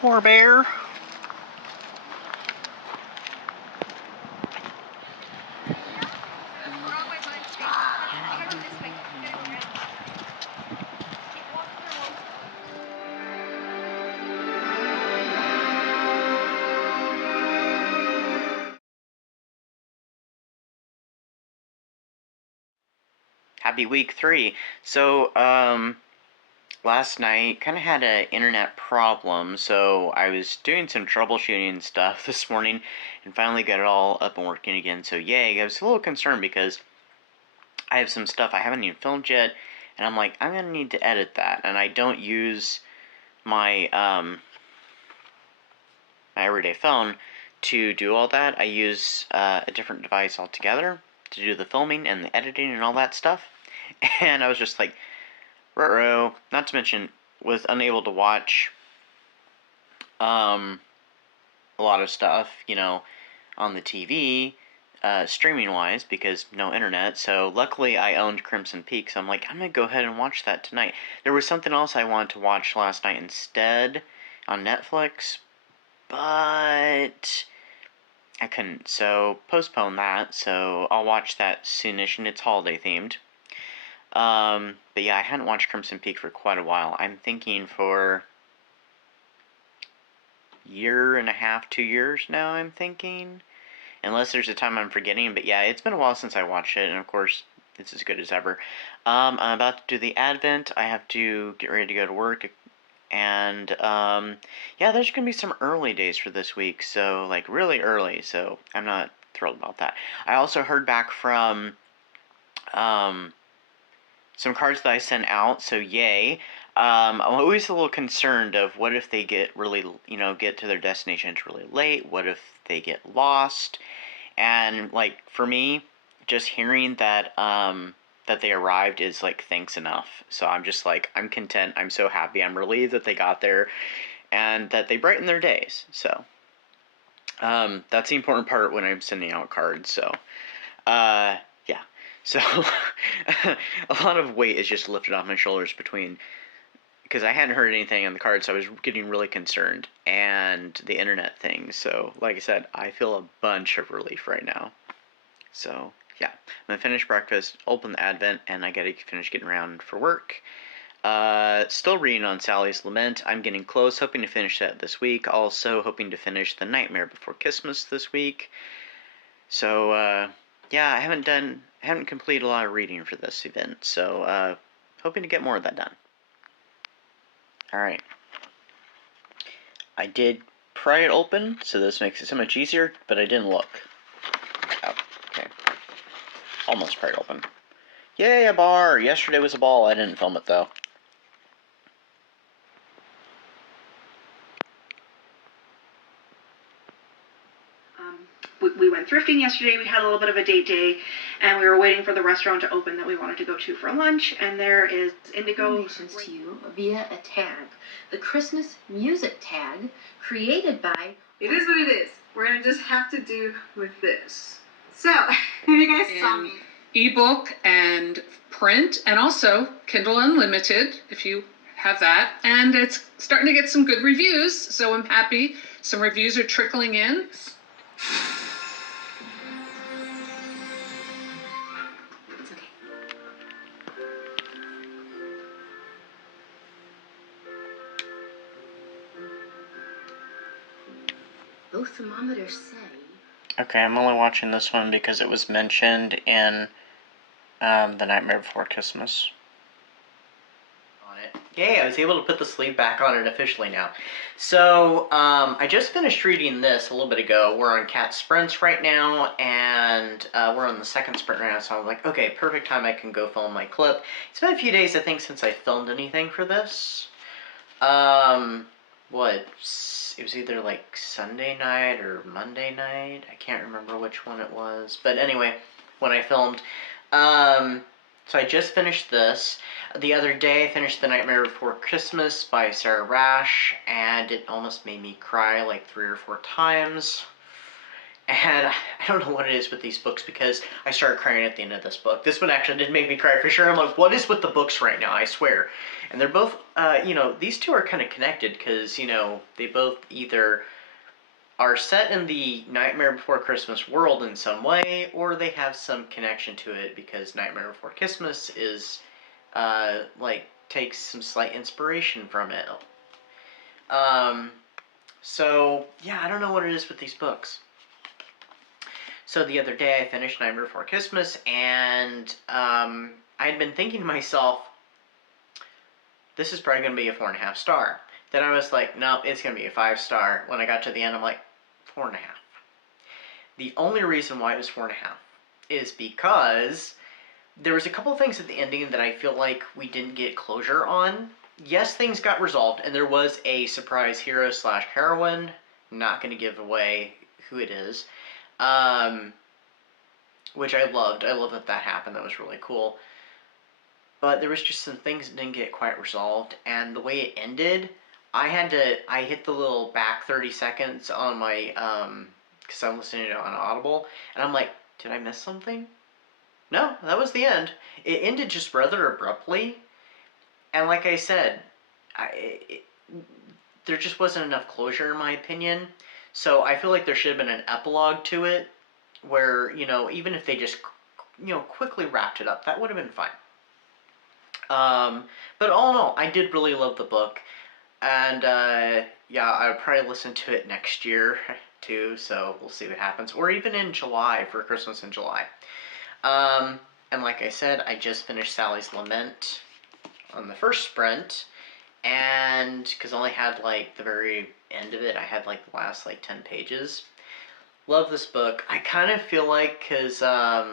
Poor bear. Happy week 3. So, last night kind of had an internet problem, so I was doing some troubleshooting stuff this morning and finally got it all up and working again. So yay. I was a little concerned because I have some stuff I haven't even filmed yet, and I'm like, I'm gonna need to edit that, and I don't use my my everyday phone to do all that. I use a different device altogether to do the filming and the editing and all that stuff. And I was just like, ruh-roh. Not to mention, was unable to watch a lot of stuff, you know, on the TV, streaming-wise, because no internet. So luckily I owned Crimson Peak, so I'm like, I'm gonna go ahead and watch that tonight. There was something else I wanted to watch last night instead on Netflix, but I couldn't, so postpone that. So I'll watch that soonish, and it's holiday themed. But yeah, I hadn't watched Crimson Peak for quite a while. I'm thinking for year and a half, 2 years now, I'm thinking. Unless there's a time I'm forgetting, but yeah, it's been a while since I watched it, and of course, it's as good as ever. I'm about to do the Advent. I have to get ready to go to work, and, yeah, there's gonna be some early days for this week, so, like, really early, so I'm not thrilled about that. I also heard back from, some cards that I sent out, so yay. I'm always a little concerned of what if they get really, you know, get to their destinations really late, what if they get lost, and, like, for me, just hearing that, that they arrived is, like, thanks enough. So I'm just, like, I'm content, I'm so happy, I'm relieved that they got there, and that they brighten their days, so. That's the important part when I'm sending out cards, so. Yeah. So, a lot of weight is just lifted off my shoulders between, because I hadn't heard anything on the card, so I was getting really concerned, and the internet thing. So, like I said, I feel a bunch of relief right now. So, yeah. I'm going to finish breakfast, open the Advent, and I got to finish getting around for work. Still reading on Sally's Lament. I'm getting close, hoping to finish that this week. Also, hoping to finish The Nightmare Before Christmas this week. So, yeah, I haven't completed a lot of reading for this event, so, hoping to get more of that done. Alright. I did pry it open, so this makes it so much easier, but I didn't look. Oh, okay. Almost pried open. Yay, a bar! Yesterday was a ball. I didn't film it, though. We went thrifting yesterday. We had a little bit of a date day, and we were waiting for the restaurant to open that we wanted to go to for lunch, and there is Indigo. Donations to you via a tag, the Christmas music tag, created by... It is what it is. We're going to just have to do with this. So, you guys saw me. Ebook and print, and also Kindle Unlimited, if you have that. And it's starting to get some good reviews, so I'm happy. Some reviews are trickling in. It's okay. Both thermometers say... Okay, I'm only watching this one because it was mentioned in The Nightmare Before Christmas. Yay, I was able to put the sleeve back on it officially now. So, I just finished reading this a little bit ago. We're on Cat Sprints right now, and we're on the second sprint right now, so I was like, okay, perfect time I can go film my clip. It's been a few days, I think, since I filmed anything for this. It was either like Sunday night or Monday night. I can't remember which one it was. But anyway, when I filmed. So I just finished this. The other day I finished The Nightmare Before Christmas by Sarah Rash, and it almost made me cry like 3 or 4 times. And I don't know what it is with these books, because I started crying at the end of this book. This one actually did make me cry for sure. I'm like, what is with the books right now? I swear. And they're both, these two are kind of connected, because, they both either are set in the Nightmare Before Christmas world in some way, or they have some connection to it, because Nightmare Before Christmas is, takes some slight inspiration from it. So, yeah, I don't know what it is with these books. So the other day I finished Nightmare Before Christmas, and I had been thinking to myself, this is probably going to be a 4.5 star. Then I was like, no, it's going to be a 5 star. When I got to the end, I'm like, 4.5. The only reason why it was 4.5 is because there was a couple of things at the ending that I feel like we didn't get closure on. Yes, things got resolved, and there was a surprise hero / heroine. Not going to give away who it is. Which I loved. I love that that happened. That was really cool. But there was just some things that didn't get quite resolved, and the way it ended, I hit the little back 30 seconds on my, because I'm listening to it on Audible, and I'm like, did I miss something? No, that was the end. It ended just rather abruptly, and like I said, there just wasn't enough closure in my opinion, so I feel like there should have been an epilogue to it, where, even if they just, quickly wrapped it up, that would have been fine. But all in all, I did really love the book, and yeah, I'll probably listen to it next year too, so we'll see what happens, or even in July, for Christmas in July. And like I said, I just finished Sally's Lament on the first sprint, and because I only had like the very end of it, I had like the last like 10 pages. Love this book. I kind of feel like, because I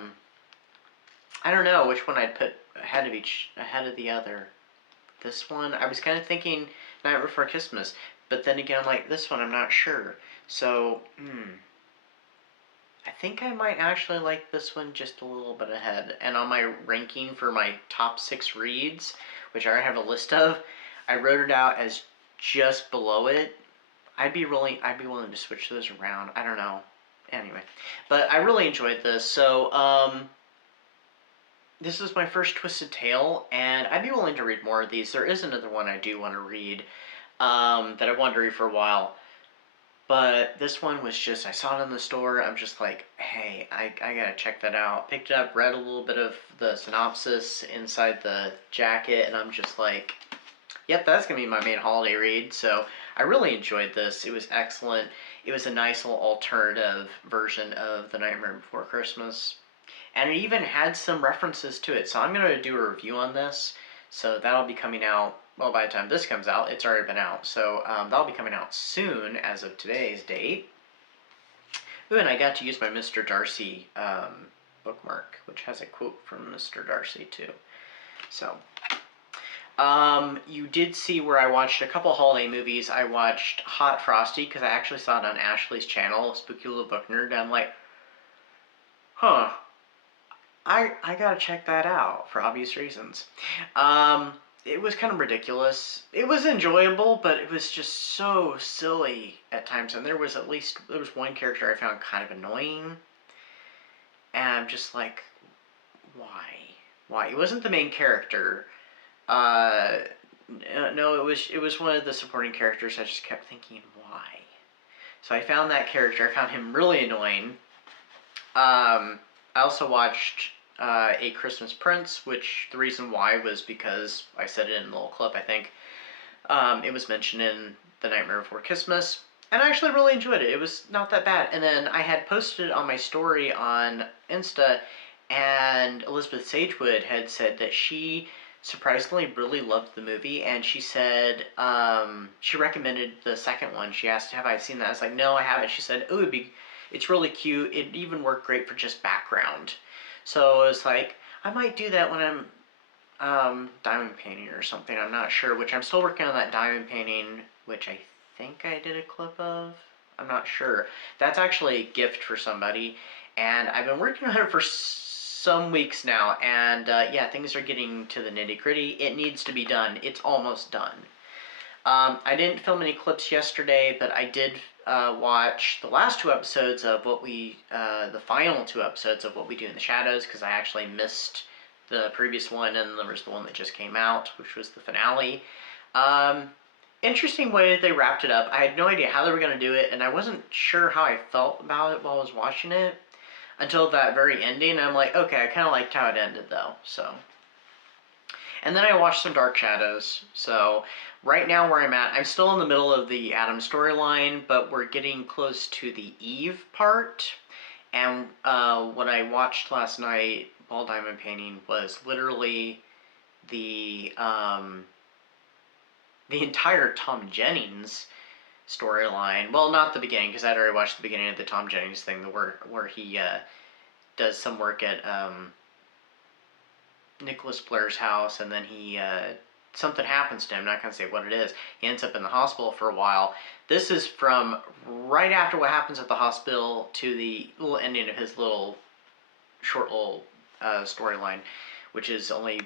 don't know which one I'd put ahead of the other. This one, I was kind of thinking Night Before Christmas, but then again, I'm like, this one, I'm not sure. So, I think I might actually like this one just a little bit ahead. And on my ranking for my top 6 reads, which I already have a list of, I wrote it out as just below it. I'd be willing to switch those around. I don't know. Anyway, but I really enjoyed this. So, this is my first Twisted Tale, and I'd be willing to read more of these. There is another one I do want to read, that I wanted to read for a while. But this one was just, I saw it in the store, I'm just like, hey, I gotta check that out. Picked it up, read a little bit of the synopsis inside the jacket, and I'm just like, yep, that's gonna be my main holiday read. So I really enjoyed this. It was excellent. It was a nice little alternative version of The Nightmare Before Christmas. And it even had some references to it. So I'm going to do a review on this. So that'll be coming out, well, by the time this comes out, it's already been out. So that'll be coming out soon, as of today's date. Ooh, and I got to use my Mr. Darcy bookmark, which has a quote from Mr. Darcy, too. So, you did see where I watched a couple holiday movies. I watched Hot Frosty, because I actually saw it on Ashley's channel, Spooky Little Book Nerd, and I'm like, huh. I gotta check that out, for obvious reasons. It was kind of ridiculous. It was enjoyable, but it was just so silly at times. And there was one character I found kind of annoying. And I'm just like, why? Why? It wasn't the main character. No, it was one of the supporting characters. I just kept thinking, why? So I found that character. I found him really annoying. I also watched A Christmas Prince, which the reason why was because I said it in a little clip, I think. It was mentioned in The Nightmare Before Christmas, and I actually really enjoyed it. It was not that bad. And then I had posted it on my story on Insta, and Elizabeth Sagewood had said that she surprisingly really loved the movie, and she said she recommended the second one. She asked, have I seen that? I was like, no, I haven't. She said, oh, it's really cute. It even worked great for just background. So I was like, I might do that when I'm diamond painting or something. I'm not sure, which I'm still working on that diamond painting, which I think I did a clip of. I'm not sure. That's actually a gift for somebody, and I've been working on it for some weeks now, and yeah, things are getting to the nitty-gritty. It needs to be done. It's almost done. I didn't film any clips yesterday, but I did watch the last 2 episodes of what we, the final 2 episodes of What We Do in the Shadows, because I actually missed the previous one, and there was the one that just came out, which was the finale. Interesting way that they wrapped it up. I had no idea how they were going to do it, and I wasn't sure how I felt about it while I was watching it until that very ending. And I'm like, okay, I kind of liked how it ended, though. So, and then I watched some Dark Shadows. So right now where I'm at, I'm still in the middle of the Adam storyline, but we're getting close to the Eve part. And what I watched last night, Ball Diamond Painting, was literally the entire Tom Jennings storyline. Well, not the beginning, because I'd already watched the beginning of the Tom Jennings thing, where he does some work at Nicholas Blair's house, and then he something happens to him. I'm not gonna say what it is. He ends up in the hospital for a while. This is from right after what happens at the hospital to the little ending of his short little storyline, which is only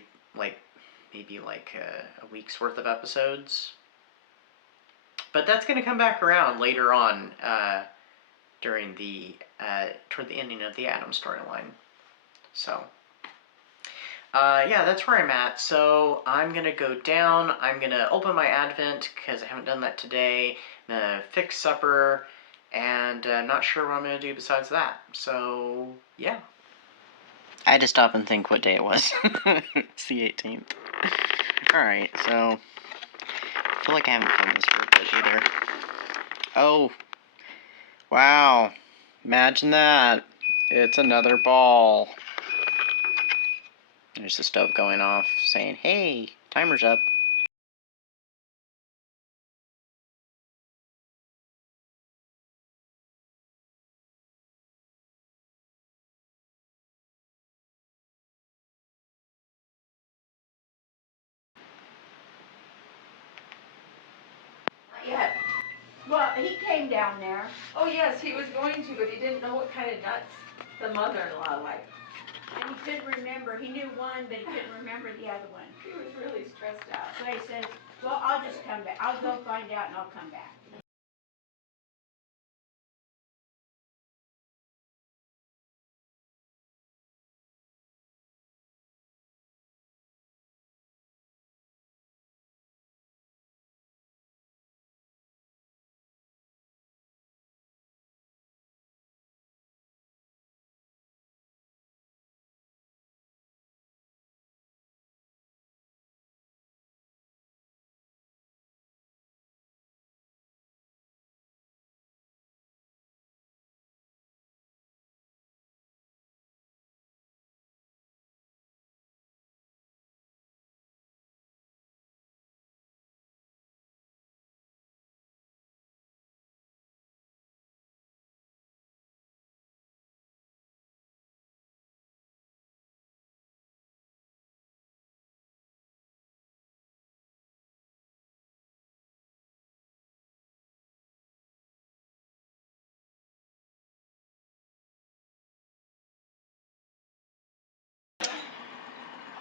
maybe a week's worth of episodes. But that's going to come back around later on during toward the ending of the Adam storyline. So, yeah, that's where I'm at. So I'm going to go down. I'm going to open my Advent because I haven't done that today. I'm going to fix supper, and I'm not sure what I'm going to do besides that. So, yeah. I had to stop and think what day it was. It's the 18th. Alright, so I feel like I haven't filmed this for a bit either. Oh, wow, imagine that. It's another ball. There's the stove going off saying, hey, timer's up. Yet. Well, he came down there. Oh yes, he was going to, but he didn't know what kind of nuts the mother-in-law liked. And he couldn't remember. He knew one, but he couldn't remember the other one. He was really stressed out. So he says, well, I'll just come back. I'll go find out and I'll come back.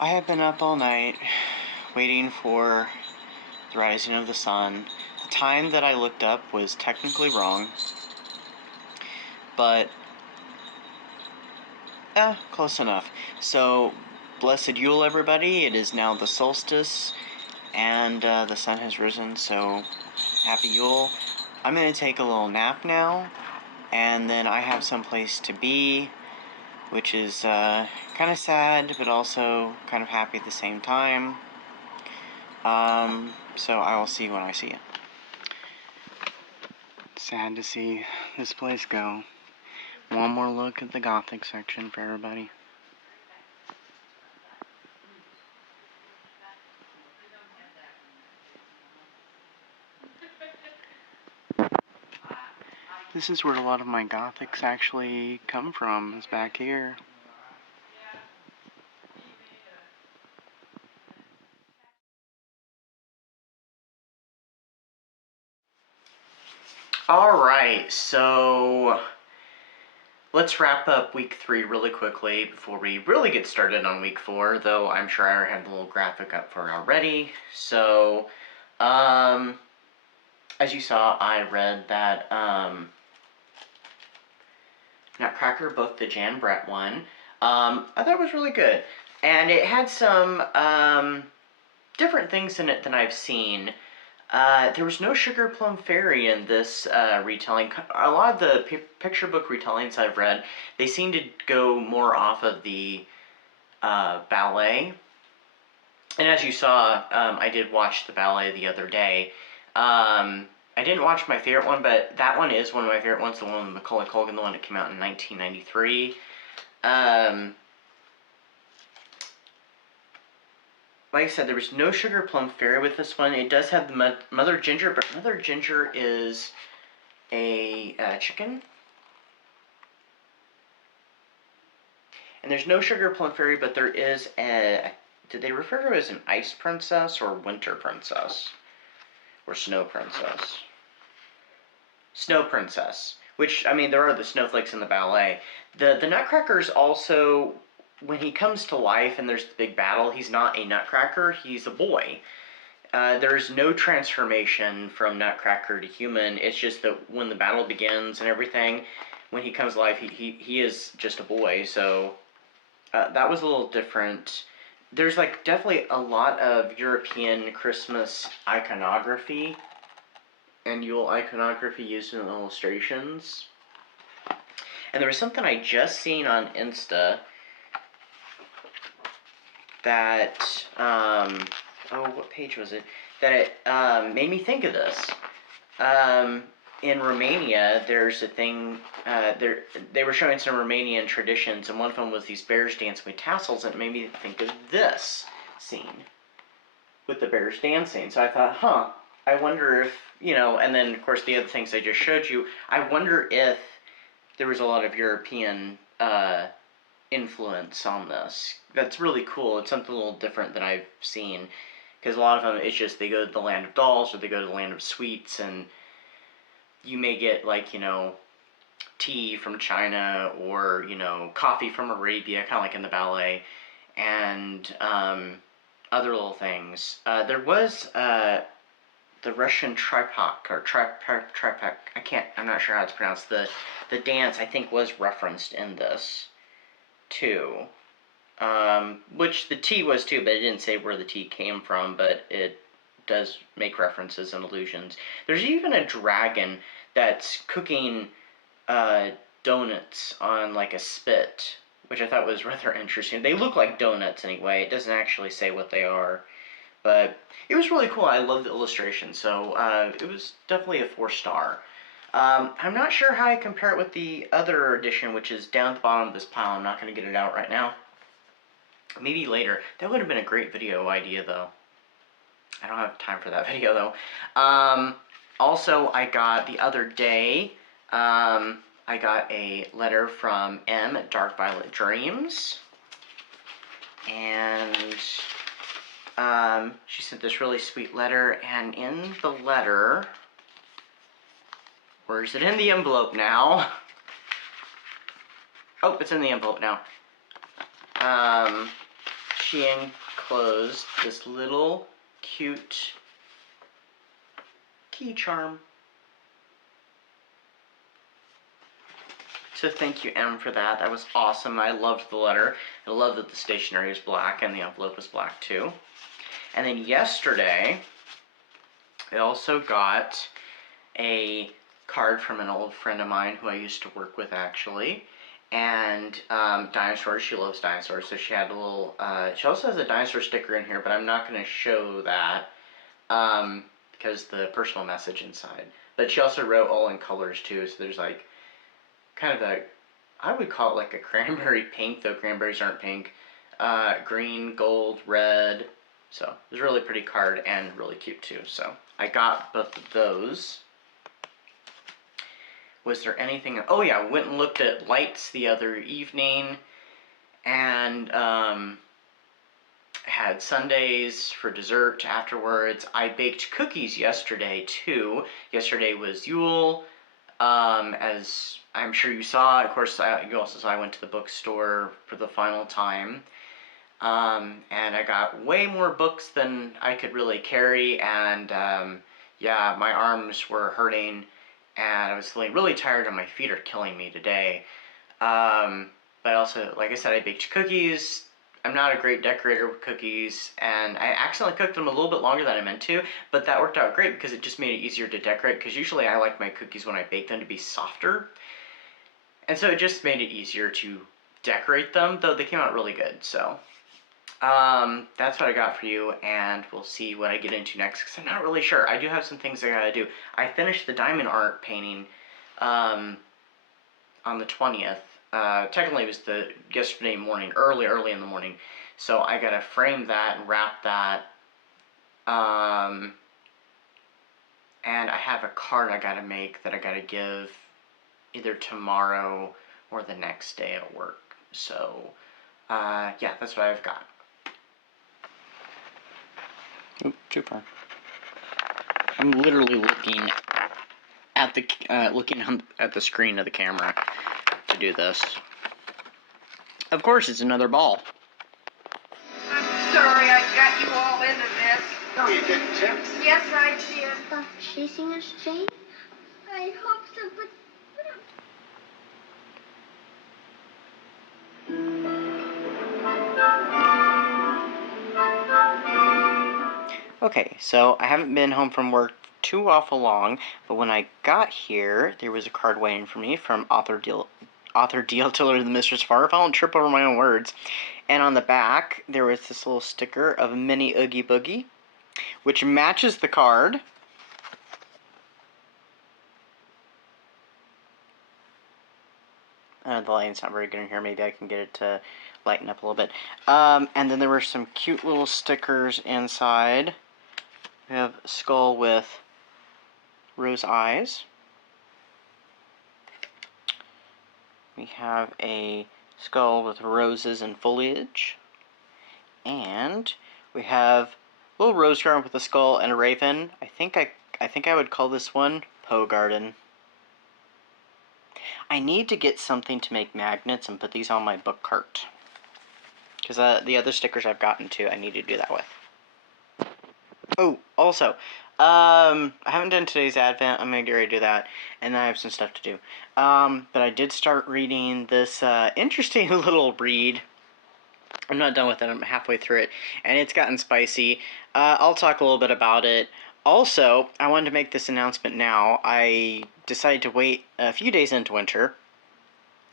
I have been up all night waiting for the rising of the sun. The time that I looked up was technically wrong, but close enough. So, blessed Yule, everybody. It is now the solstice, and the sun has risen, so happy Yule. I'm going to take a little nap now, and then I have someplace to be, which is kind of sad, but also kind of happy at the same time. So I will see you when I see it. Sad to see this place go. One more look at the Gothic section for everybody. This is where a lot of my Gothics actually come from, is back here. Alright, so let's wrap up week 3 really quickly before we really get started on week 4, though I'm sure I already have the little graphic up for it already. So, as you saw, I read that Nutcracker book, the Jan Brett one. I thought it was really good. And it had some different things in it than I've seen. There was no Sugar Plum Fairy in this retelling. A lot of the picture book retellings I've read, they seem to go more off of the ballet. And as you saw, I did watch the ballet the other day. I didn't watch my favorite one, but that one is one of my favorite ones, the one with Macaulay Culkin, the one that came out in 1993. Like I said, there was no Sugar Plum Fairy with this one. It does have the Mother Ginger, but Mother Ginger is a chicken. And there's no Sugar Plum Fairy, but there is a... Did they refer to it as an Ice Princess or Winter Princess? Or Snow Princess? Snow Princess. Which, I mean, there are the snowflakes in the ballet. The Nutcracker's also... When he comes to life and there's the big battle, he's not a Nutcracker, he's a boy. There's no transformation from Nutcracker to human. It's just that when the battle begins and everything, when he comes to life, he is just a boy. So that was a little different. There's like definitely a lot of European Christmas iconography and Yule iconography used in the illustrations. And there was something I just seen on Insta that, what page was it? That it made me think of this. In Romania, there's a thing, they were showing some Romanian traditions, and one of them was these bears dancing with tassels, and it made me think of this scene with the bears dancing. So I thought, I wonder if, and then, of course, the other things I just showed you, I wonder if there was a lot of European influence on this. That's really cool. It's something a little different than I've seen, because a lot of them, it's just they go to the land of dolls or they go to the land of sweets, and you may get like tea from China or coffee from Arabia, kind of like in the ballet, and other little things. There was the Russian tripak or tripak. I'm not sure how it's pronounced. The dance I think was referenced in this too, which the tea was too, but it didn't say where the tea came from, but it does make references and allusions. There's even a dragon that's cooking donuts on like a spit, which I thought was rather interesting. They look like donuts anyway. It doesn't actually say what they are, but it was really cool. I love the illustration, so it was definitely a 4-star. I'm not sure how I compare it with the other edition, which is down at the bottom of this pile. I'm not going to get it out right now. Maybe later. That would have been a great video idea, though. I don't have time for that video, though. Also, I got the other day, I got a letter from M at Dark Violet Dreams. And she sent this really sweet letter, and in the letter... Where is it? In the envelope now. Oh, it's in the envelope now. She enclosed this little cute key charm. So thank you, M, for that. That was awesome. I loved the letter. I love that the stationery is black and the envelope is black too. And then yesterday, I also got a card from an old friend of mine who I used to work with, actually, and dinosaurs. She loves dinosaurs, so she had a little, she also has a dinosaur sticker in here, but I'm not going to show that, because the personal message inside. But she also wrote all in colors, too, so there's, like, kind of a, I would call it, like, a cranberry pink, though cranberries aren't pink, green, gold, red, so it was a really pretty card, and really cute, too, so I got both of those. Was there anything... Oh yeah, I went and looked at lights the other evening, and had sundaes for dessert afterwards. I baked cookies yesterday too. Yesterday was Yule, as I'm sure you saw. Of course, you also saw I went to the bookstore for the final time. And I got way more books than I could really carry, and yeah, my arms were hurting, and I was feeling really tired, and my feet are killing me today. But also, like I said, I baked cookies. I'm not a great decorator with cookies, and I accidentally cooked them a little bit longer than I meant to, but that worked out great because it just made it easier to decorate, because usually I like my cookies when I bake them to be softer. And so it just made it easier to decorate them, though they came out really good, so. That's what I got for you, and we'll see what I get into next, because I'm not really sure. I do have some things I gotta do. I finished the diamond art painting, on the 20th. Technically it was the yesterday morning, early in the morning, so I gotta frame that and wrap that, and I have a card I gotta make that I gotta give either tomorrow or the next day at work, so, yeah, that's what I've got. Oop, too far. I'm literally looking at the at the screen of the camera to do this. Of course, it's another ball. I'm sorry I got you all into this. No, you didn't, Tim. Yes, I did. Stop chasing us, Jane? I hope so, but... Okay, so I haven't been home from work too awful long, but when I got here, there was a card waiting for me from author Deal Tiller, the Mistress of Horror. I don't trip over my own words. And on the back, there was this little sticker of Minnie Oogie Boogie, which matches the card. The lighting's not very good in here. Maybe I can get it to lighten up a little bit. And then there were some cute little stickers inside. We have a skull with rose eyes. We have a skull with roses and foliage. And we have a little rose garden with a skull and a raven. I think I would call this one Poe Garden. I need to get something to make magnets and put these on my book cart. Because the other stickers I've gotten to, I need to do that with. Oh, also, I haven't done today's Advent. I'm going to get ready to do that, and then I have some stuff to do. But I did start reading this interesting little read. I'm not done with it. I'm halfway through it, and it's gotten spicy. I'll talk a little bit about it. Also, I wanted to make this announcement now. I decided to wait a few days into winter,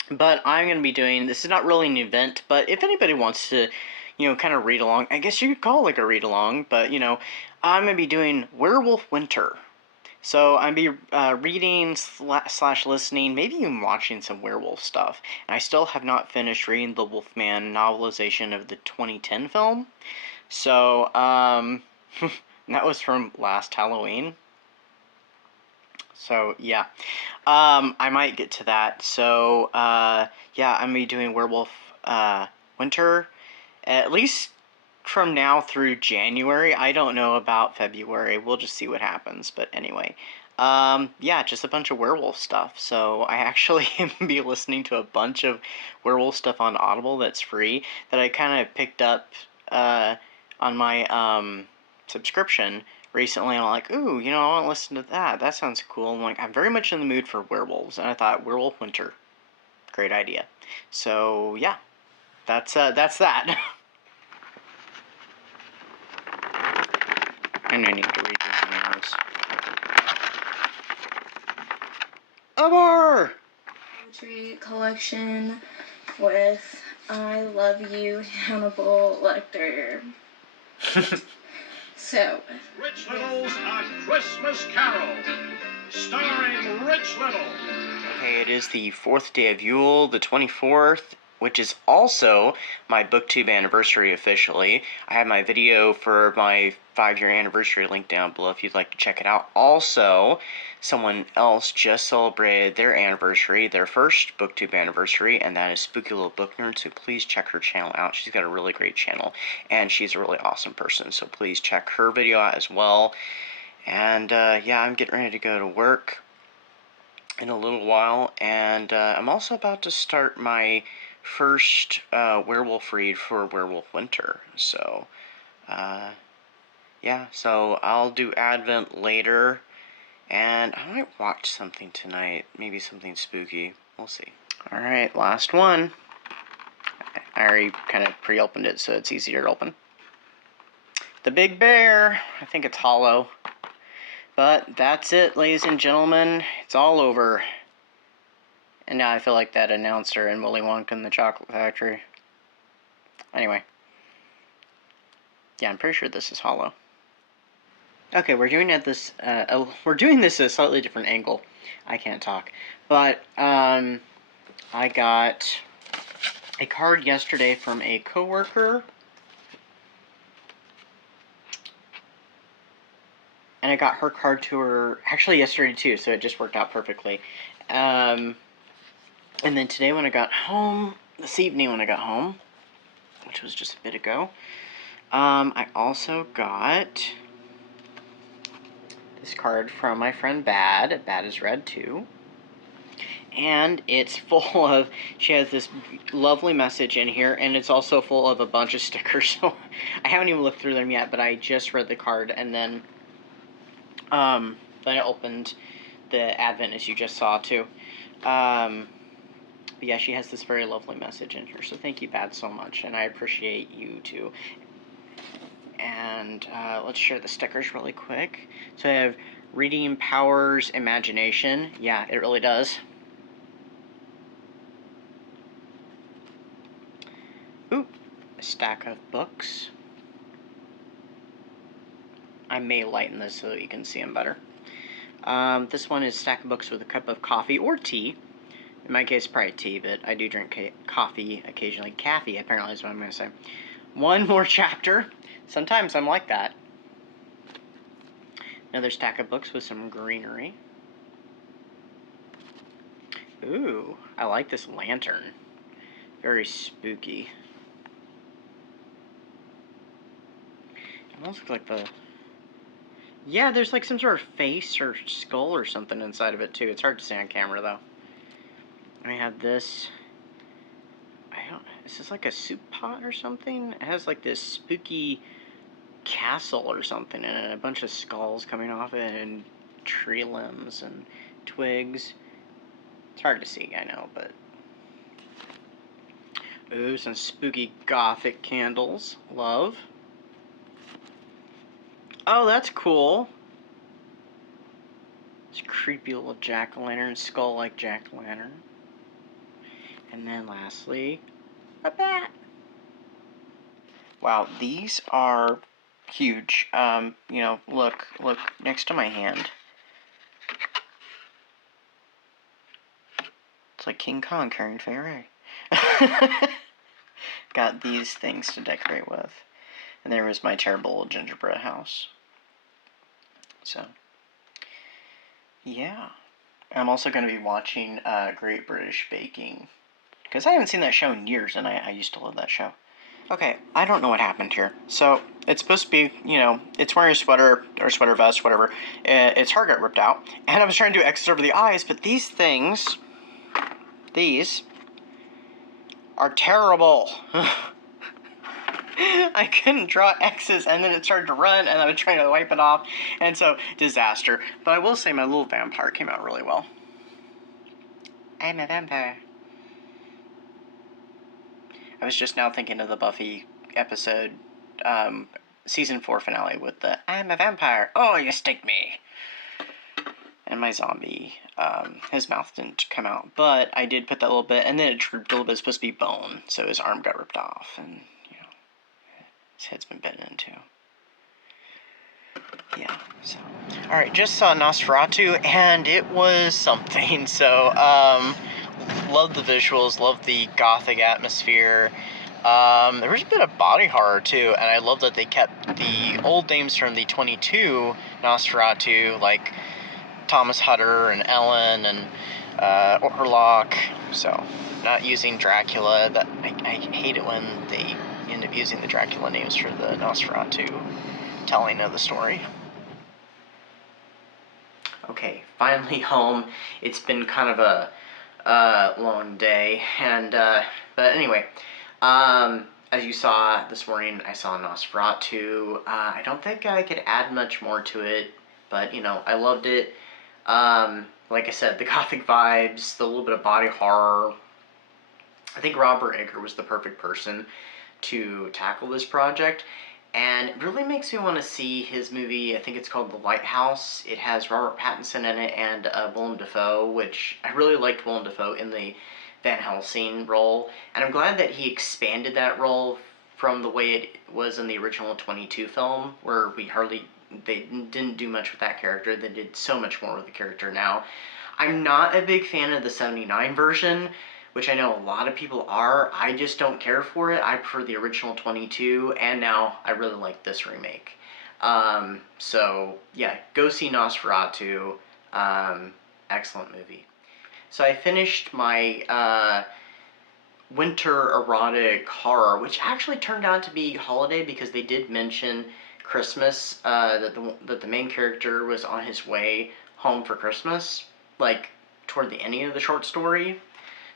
but I'm going to be doing, this is not really an event, but if anybody wants to, you know, kind of read along, I guess you could call it like a read along, but, you know, I'm going to be doing Werewolf Winter. So I'm going to be reading slash listening, maybe even watching some werewolf stuff. And I still have not finished reading the Wolfman novelization of the 2010 film. So, that was from last Halloween. So, yeah. I might get to that. So, yeah, I'm going to be doing Werewolf Winter. At least from now through January. I don't know about February. We'll just see what happens. But anyway. Yeah, just a bunch of werewolf stuff. So, I actually am going to be listening to a bunch of werewolf stuff on Audible that's free. That I kind of picked up, on my, subscription recently, and I'm like, ooh, you know, I want to listen to that. That sounds cool. I'm like, I'm very much in the mood for werewolves, and I thought Werewolf Winter, great idea. So yeah, that's that. And I need to read the else. Amor! Poetry collection with I Love You, Hannibal Lecter. So, Rich Little's A Christmas Carol, starring Rich Little. Okay, it is the 4th day of Yule, the 24th, which is also my BookTube anniversary officially. I have my video for my 5-year anniversary link down below if you'd like to check it out. Also, someone else just celebrated their anniversary, their first BookTube anniversary, and that is Spooky Little Book Nerd, so please check her channel out. She's got a really great channel, and she's a really awesome person, so please check her video out as well. And, yeah, I'm getting ready to go to work in a little while, and I'm also about to start my first werewolf read for Werewolf Winter, so yeah, yeah, so I'll do Advent later, and I might watch something tonight, maybe something spooky. We'll see. Alright, last one. I already kind of pre-opened it, so it's easier to open. The Big Bear. I think it's hollow. But that's it, ladies and gentlemen. It's all over. And now I feel like that announcer in Willy Wonka and the Chocolate Factory. Anyway. Yeah, I'm pretty sure this is hollow. Okay, we're doing this at a slightly different angle. I can't talk. But, I got a card yesterday from a coworker. And I got her card to her, actually yesterday too, so it just worked out perfectly. And then today when I got home, this evening when I got home, which was just a bit ago, I also got this card from my friend Bad. Bad is Red too. And it's full of, she has this lovely message in here, and it's also full of a bunch of stickers. So I haven't even looked through them yet, but I just read the card, and then I opened the Advent, as you just saw, too. But yeah, she has this very lovely message in here, so thank you, Bad, so much, and I appreciate you, too. And let's share the stickers really quick. So I have Reading Powers Imagination. Yeah, it really does. Ooh, a stack of books. I may lighten this so that you can see them better. This one is a stack of books with a cup of coffee or tea. In my case, probably tea, but I do drink coffee occasionally. Caffee, apparently, is what I'm going to say. One more chapter. Sometimes I'm like that. Another stack of books with some greenery. Ooh, I like this lantern. Very spooky. It almost looks like the... Yeah, there's like some sort of face or skull or something inside of it, too. It's hard to see on camera, though. And I have this... Is this like a soup pot or something? It has like this spooky castle or something in it, and a bunch of skulls coming off it, and tree limbs and twigs. It's hard to see, I know, but... Ooh, some spooky gothic candles. Love. Oh, that's cool. This creepy little jack-o'-lantern, skull like jack-o'-lantern. And then lastly, a bat. Wow, these are huge. You know, look next to my hand. It's like King Kong carrying Fairy. Got these things to decorate with. And there was my terrible little gingerbread house. So, yeah. I'm also going to be watching Great British Baking. Because I haven't seen that show in years, and I used to love that show. Okay, I don't know what happened here. So, it's supposed to be, you know, it's wearing a sweater, or sweater vest, whatever. Its heart got ripped out. And I was trying to do X's over the eyes, but these things, these, are terrible. I couldn't draw X's, and then it started to run, and I was trying to wipe it off, and so, disaster. But I will say my little vampire came out really well. I'm a vampire. I was just now thinking of the Buffy episode, season 4 finale with the, I'm a vampire, oh, you sting me. And my zombie, his mouth didn't come out, but I did put that little bit, and then it drooped a little bit. It's supposed to be bone, so his arm got ripped off, and, you know, his head's been bitten into. Yeah, so. Alright, just saw Nosferatu, and it was something, so, love the visuals, love the gothic atmosphere. There was a bit of body horror, too, and I love that they kept the old names from the 22 Nosferatu, like Thomas Hutter and Ellen and Orlok, so not using Dracula. That I hate it when they end up using the Dracula names for the Nosferatu telling of the story. Okay, finally home. It's been kind of a long day, and but anyway, I as you saw this morning, I saw Nosferatu. I don't think I could add much more to it, but, you know, I loved it. Like I said, the gothic vibes, the little bit of body horror. I think Robert Eggers was the perfect person to tackle this project, and it really makes me want to see his movie. I think it's called The Lighthouse. It has Robert Pattinson in it and Willem Dafoe, which I really liked Willem Dafoe in the Van Helsing role, and I'm glad that he expanded that role from the way it was in the original 22 film, where they didn't do much with that character. They did so much more with the character now. I'm not a big fan of the 79 version, which I know a lot of people are. I just don't care for it. I prefer the original 22, and now I really like this remake. So, yeah, go see Nosferatu. Excellent movie. So I finished my winter erotic horror, which actually turned out to be holiday because they did mention Christmas, that the main character was on his way home for Christmas, like toward the ending of the short story.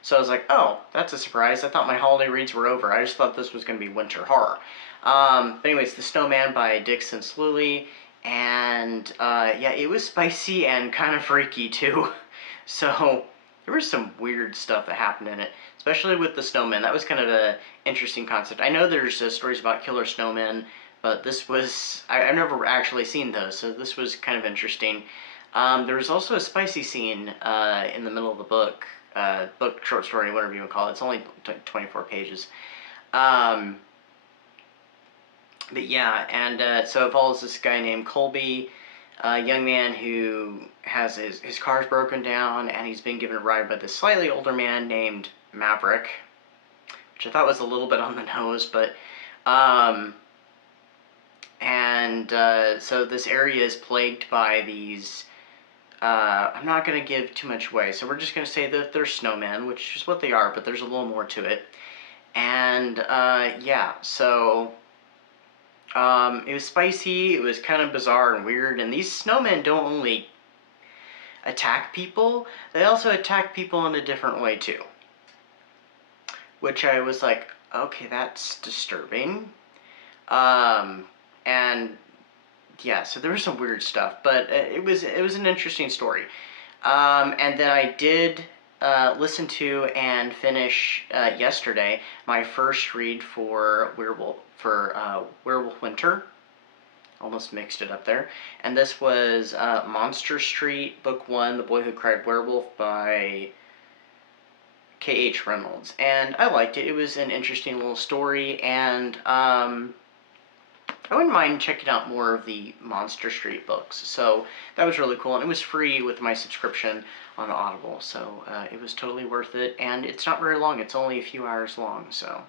So I was like, oh, that's a surprise. I thought my holiday reads were over. I just thought this was going to be winter horror. But anyways, The Snowman by Dixon Slulley, and yeah, it was spicy and kind of freaky too. So there was some weird stuff that happened in it, especially with the snowman. That was kind of an interesting concept. I know there's stories about killer snowmen, but this was, I've never actually seen those, so this was kind of interesting. There was also a spicy scene in the middle of the book, short story, whatever you want to call it. It's only 24 pages. But yeah, and so it follows this guy named Colby, a young man who has his car's broken down, and he's been given a ride by this slightly older man named Maverick, which I thought was a little bit on the nose, but so this area is plagued by these, I'm not going to give too much away, so we're just going to say that they're snowmen, which is what they are, but there's a little more to it. And yeah, so it was spicy, it was kind of bizarre and weird, and these snowmen don't only attack people, they also attack people in a different way too. Which I was like, okay, that's disturbing. And yeah, so there was some weird stuff, but it was an interesting story. And then I did listen to and finish yesterday my first read for Werewolf Winter. Almost mixed it up there. And this was Monster Street, Book 1, The Boy Who Cried Werewolf by K.H. Reynolds. And I liked it. It was an interesting little story, and I wouldn't mind checking out more of the Monster Street books. So that was really cool, and it was free with my subscription on Audible. So it was totally worth it, and it's not very long. It's only a few hours long, so...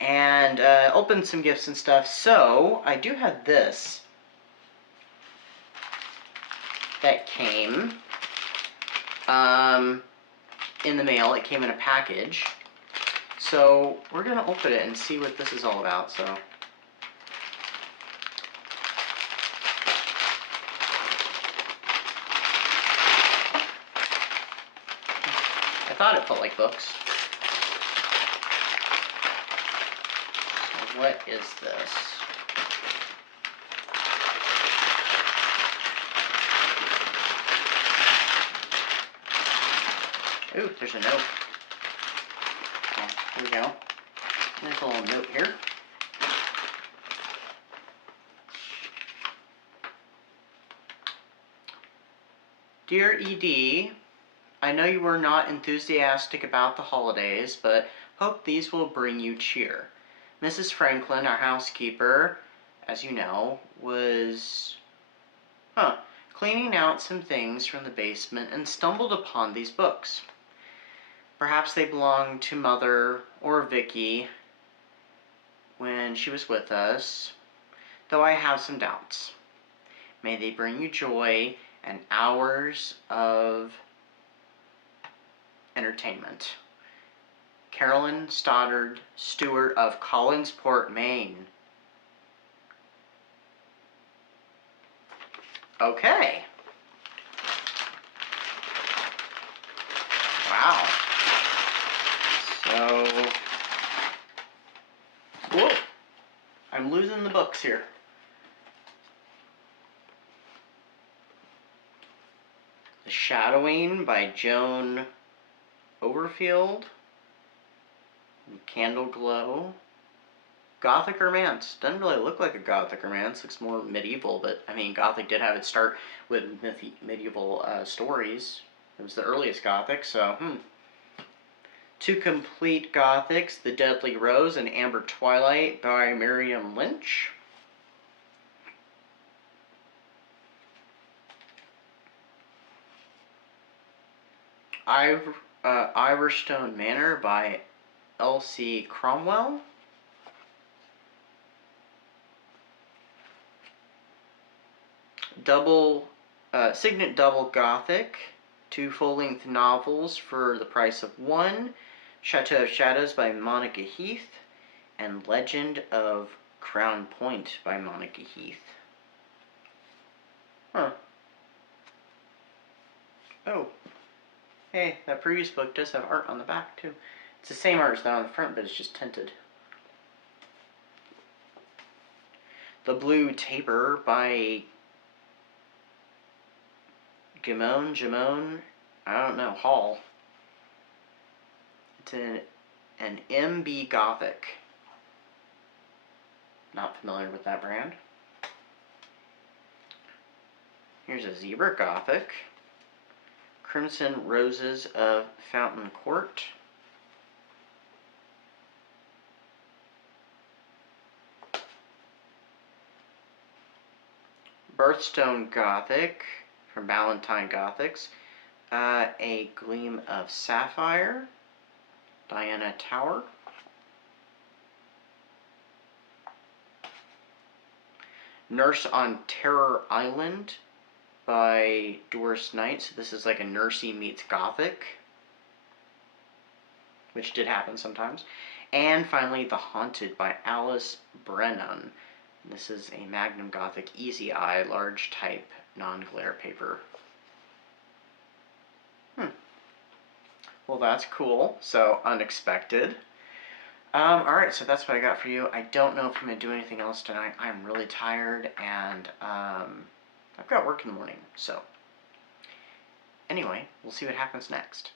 and opened some gifts and stuff. So I do have this that came in the mail. It came in a package. So we're gonna open it and see what this is all about. So I thought it felt like books. What is this? Ooh, there's a note. Oh, here we go. There's a little note here. Dear ED, I know you are not enthusiastic about the holidays, but hope these will bring you cheer. Mrs. Franklin, our housekeeper, as you know, was cleaning out some things from the basement and stumbled upon these books. Perhaps they belonged to Mother or Vicky when she was with us, though I have some doubts. May they bring you joy and hours of entertainment. Carolyn Stoddard Stewart of Collinsport, Maine. Okay. Wow. So here. The Shadowing by Joan Overfield. Candle Glow. Gothic Romance. Doesn't really look like a Gothic Romance. Looks more medieval, but I mean, Gothic did have its start with medieval stories. It was the earliest Gothic, so, Two complete Gothics, The Deadly Rose and Amber Twilight by Miriam Lynch. Iverstone Manor by Elsie Cromwell. Signet Double Gothic, 2 full-length novels for the price of 1. Chateau of Shadows by Monica Heath, and Legend of Crown Point by Monica Heath. Huh. Oh. Hey, that previous book does have art on the back, too. It's the same art as that on the front, but it's just tinted. The Blue Taper by Jamone, I don't know, Hall. It's an MB Gothic. Not familiar with that brand. Here's a Zebra Gothic. Crimson Roses of Fountain Court. Birthstone Gothic from Ballantine Gothics. A Gleam of Sapphire, Diana Tower. Nurse on Terror Island by Doris Knight. So this is like a nursey meets Gothic, which did happen sometimes. And finally, The Haunted by Alice Brennan. This is a Magnum Gothic Easy Eye, large type, non-glare paper. Well, that's cool. So unexpected. Alright, so that's what I got for you. I don't know if I'm going to do anything else tonight. I'm really tired, and I've got work in the morning. So anyway, we'll see what happens next.